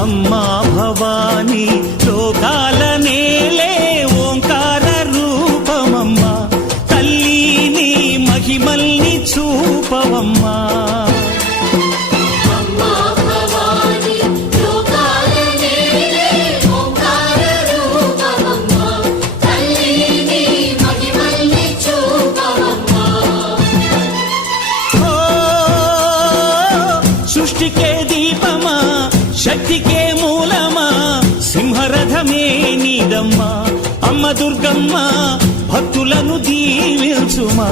అమ్మా భవానీ లోకాల నేలే ఓంకార రూపమమ్మా, తల్లి నీ మహిమల్ని చూపవమ్మా. సృష్టికే దీపమా, శక్తికే మూలమా, సింహరథమే నీదమ్మా. అమ్మ దుర్గమ్మ భక్తులను దీవించుమా.